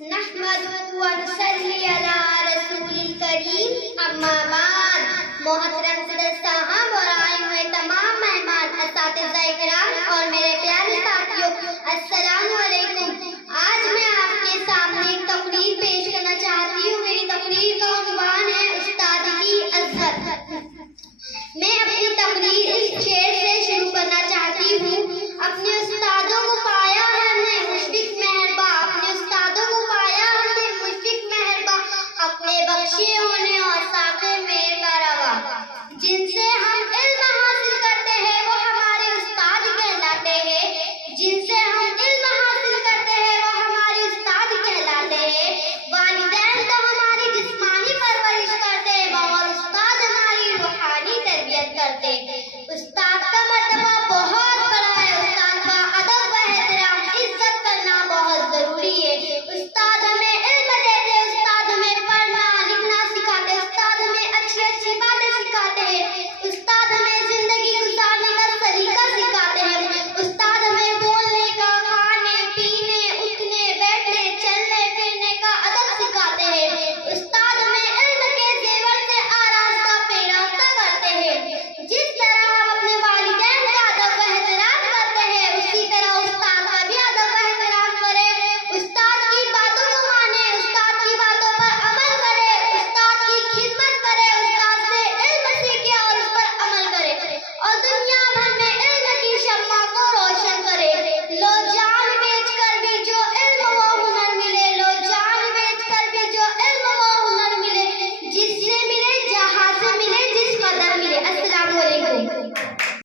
نحمد ونصلي على رسول الکریم اما بعد. محترم صدر صاحب اور آئے ہوئے تمام مہمان، اساتذہ اکرام اور میرے پیارے ساتھیوں، السلام علیکم.